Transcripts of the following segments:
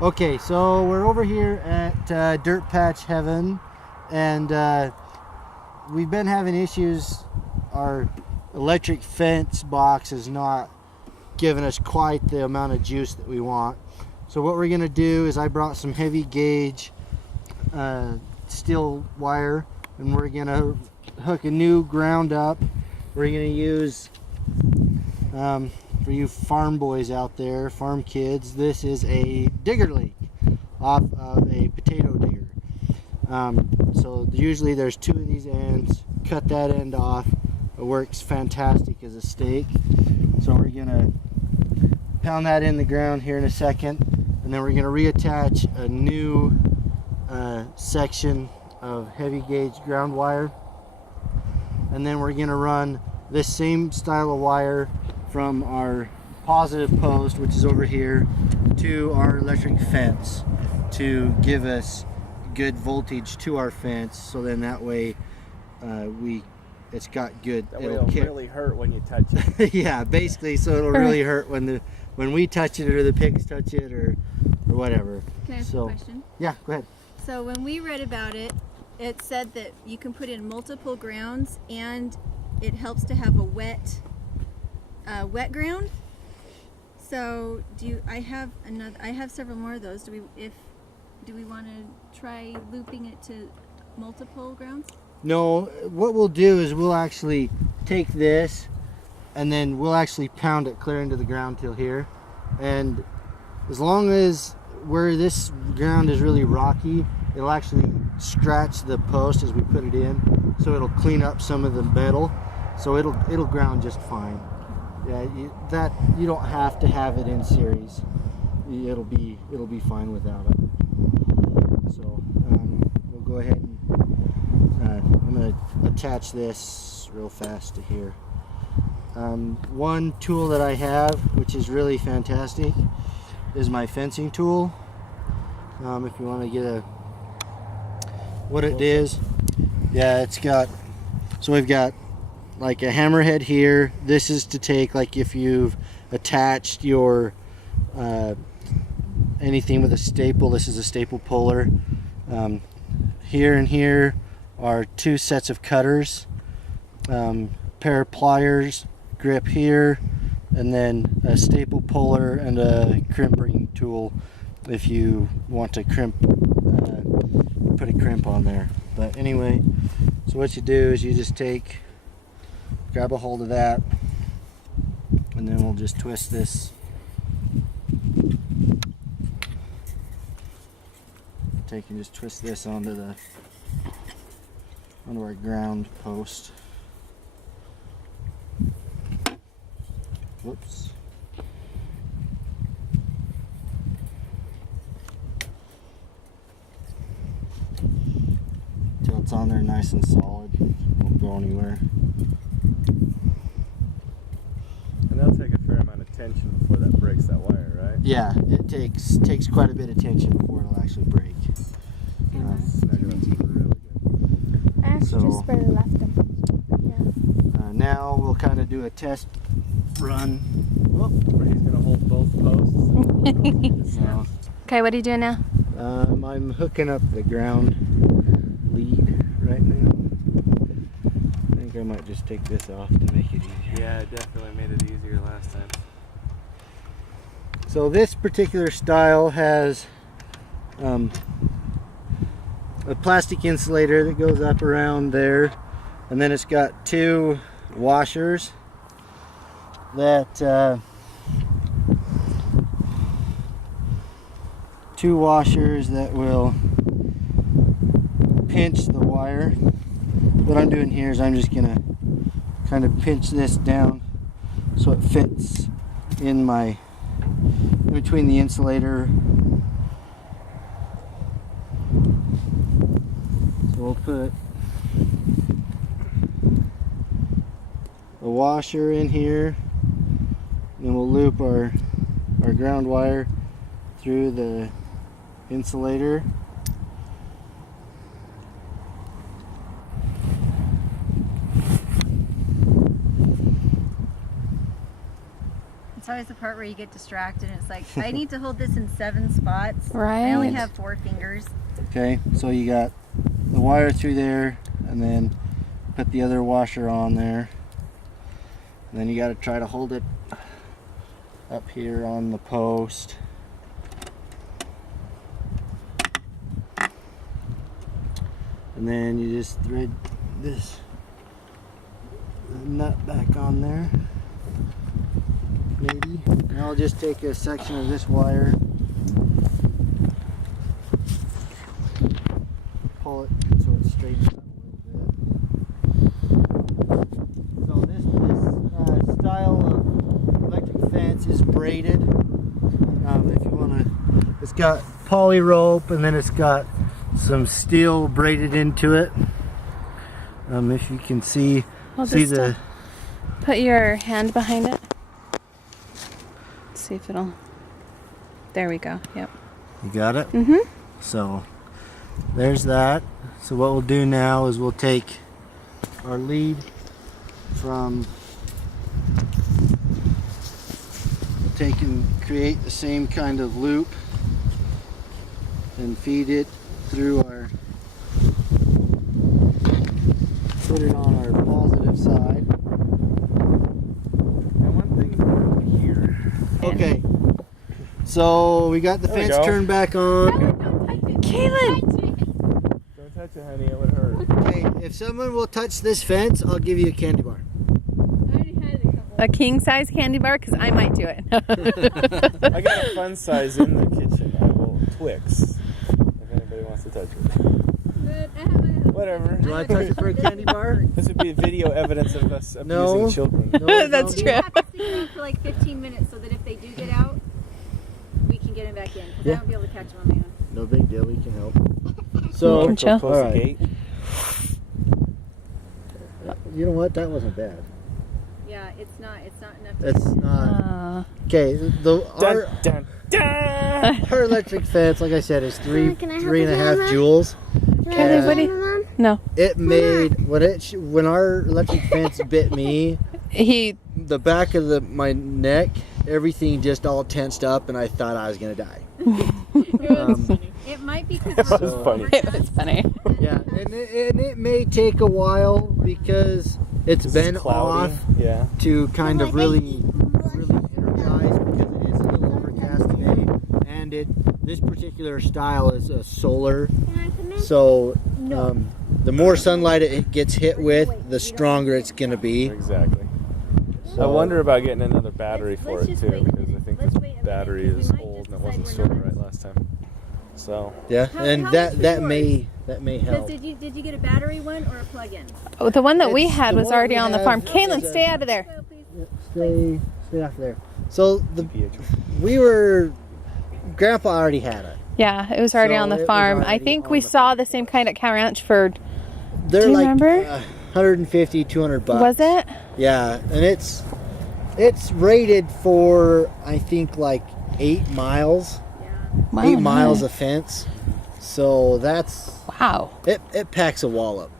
Okay, so we're over here at DirtPatchHeaven, and we've been having issues. Our electric fence box is not giving us quite the amount of juice that we want. So what we're gonna do is I brought some heavy gauge steel wire, and we're gonna hook a new ground up. We're gonna use for you farm boys out there, farm kids, this is a digger leak off of a potato digger. So usually there's two of these ends. Cut that end off. It works fantastic as a stake. So we're gonna pound that in the ground here in a second, and then we're gonna reattach a new section of heavy gauge ground wire, and then we're gonna run this same style of wire from our positive post, which is over here, to our electric fence to give us good voltage to our fence. So then that way it's got good. That way it'll really hurt when you touch it. Yeah, basically, so it'll really hurt when we touch it or the pigs touch it or whatever. Can I ask a question? Yeah, go ahead. So when we read about it, it said that you can put in multiple grounds and it helps to have a wet ground. So I have several more of those. Do we want to try looping it to multiple grounds? No, what we'll do is we'll actually take this and then we'll actually pound it clear into the ground till here. And as long as where this ground is really rocky, it'll actually scratch the post as we put it in, so it'll clean up some of the metal, so it'll ground just fine. Yeah, you don't have to have it in series. It'll be fine without it. So we'll go ahead and I'm going to attach this real fast to here. One tool that I have, which is really fantastic, is my fencing tool. If you want to get what it is, yeah, it's got, so we've got like a hammerhead here. This is to take, like, if you've attached your anything with a staple, this is a staple puller. Here and here are two sets of cutters, pair of pliers, grip here, and then a staple puller and a crimping tool if you want to put a crimp on there. But anyway, so what you do is you just grab a hold of that, and then we'll just twist this. Take and just twist this onto our ground post. Whoops. Till it's on there nice and solid. Won't go anywhere. And that'll take a fair amount of tension before that breaks that wire, right? Yeah, it takes quite a bit of tension before it'll actually break. I actually just barely left them. Yeah. Now we'll kind of do a test run. Whoop, where he's going to hold both posts. So, Okay, what are you doing now? I'm hooking up the ground lead right now. I think I might just take this off to make it easier. Yeah, it definitely made it easier last time. So this particular style has a plastic insulator that goes up around there, and then it's got two washers that will pinch the wire. What I'm doing here is I'm just gonna kind of pinch this down so it fits in between the insulator. So we'll put a washer in here, and then we'll loop our ground wire through the insulator. That's always the part where you get distracted. And it's like, I need to hold this in 7 spots. Right. I only have 4 fingers. Okay, so you got the wire through there, and then put the other washer on there. And then you got to try to hold it up here on the post. And then you just thread this nut back on there, maybe. And I'll just take a section of this wire, pull it so it straightens out a little bit. So this style of electric fence is braided. If you want to, it's got poly rope, and then it's got some steel braided into it. If you can see the. Put your hand behind it. Let's see if it'll. There we go. Yep. You got it? Mhm. So there's that. So what we'll do now is we'll take our lead from. We'll take and create the same kind of loop and feed it through our. Put it on our positive side. And one thing over here. Okay. So we got the There we fence go. turned back on. Kaylin! Don't touch it, honey. It would hurt. Okay, if someone will touch this fence, I'll give you a candy bar. A king size candy bar, because I might do it. I got a fun size in the kitchen. I will Twix. If anybody wants to touch it. Whatever. Do I touch it for a candy bar? This would be video evidence of us abusing No. children. No, That's don't true. You have to stick around for like 15 minutes so that if they do get out, we can get them back in. Because Yeah. I won't be able to catch them on my own. No big deal, we can help. So, Can chill. Close Alright. the gate. you know what? That wasn't bad. Yeah, it's not enough to It's not. Uh, Okay, Dun, dun, dun. our electric fence, like I said, is Can I help 3.5 you, joules. Kaylin, what do you? No. It made when our electric fence bit me, the back of my neck, everything just all tensed up, and I thought I was gonna die. It might be because This is funny. It was funny. Yeah, and it may take a while because it's been Cloudy. off Yeah. to kind of really energize, because it is a little overcast today, and this particular style is a solar, so the more sunlight it gets hit with, the stronger it's gonna be. Exactly. I So- wonder about getting another battery for Let's it just too, wait. because I think Let's this wait a minute, battery because is we might old just and it wasn't decide stored we're not- right last time. So Yeah, How and much that was may Because help. did you get a battery one or a plug-in? Oh, the one that we It's had the was one already we on the have farm. is Kaylin, a- stay out of there. Well, please. Stay off there. So PH. Grandpa already had it. Yeah, it was already So on it the was farm. I already think on we the saw farm. the same kind at Cow Ranch for, They're Do you like remember? 150, 200 bucks. was it? Yeah, and it's rated for, I think, like 8 miles. Yeah. Wow, 8 miles nice. of fence. So that's Wow. it packs a wall up.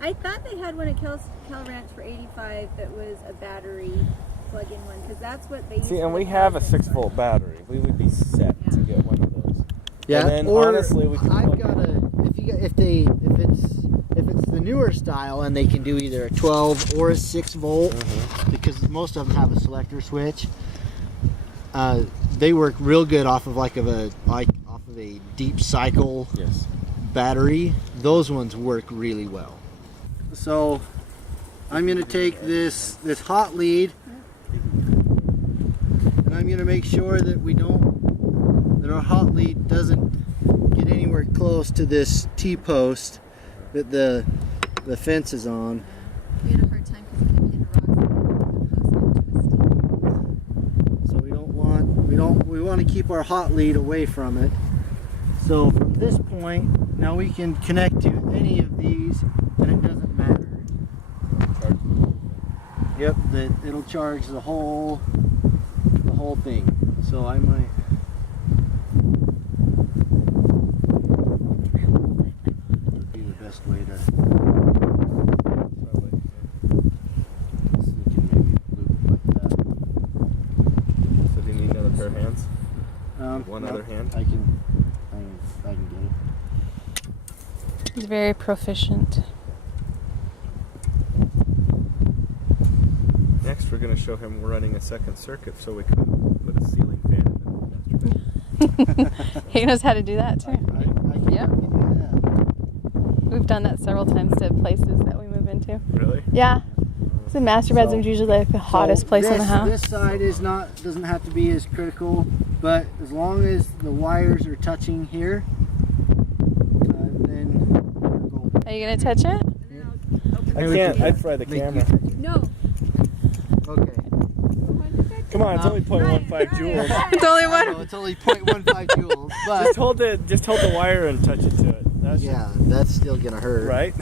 I thought they had one at Cal Ranch for 85 that was a battery plug-in one, because that's what they use. See, for and we the have a cows. 6-volt battery. We would be set to get one of those. Yeah, And then, or honestly, we could I've plug- got if it's the newer style, and they can do either a 12 or a 6 volt, because most of them have a selector switch. They work real good off of a deep cycle Yes. battery. Those ones work really well. So I'm going to take this hot lead, and I'm going to make sure that that our hot lead doesn't get anywhere close to this T-post that the fence is on. We had a hard time because it kept hitting rocks and the post kept twisting. So we want to keep our hot lead away from it. So from this point, now we can connect to any of these, and it doesn't matter. Yep, it'll charge the whole thing. So I might. Would be the best way to. So we can maybe loop like that. hand. I can get it. He's very proficient. Next, we're going to show him we're running a second circuit so we can put a ceiling fan in the master bedroom. He knows how to do that too. I can Yep. do that. We've done that several times to places that we move into. Really? Yeah. The master bedroom's usually like the hottest So place in the house. This side doesn't have to be as critical, but as long as the wires are touching here, then we're cool. Are you gonna touch it? And then I'll open I the can't. door. I'd fry the camera. No. Okay. Come on, it's only 0.15 joules. It's only I know, it's only 0.15 joules, but Just hold the wire and touch it to it. yeah, that's still gonna hurt. Right?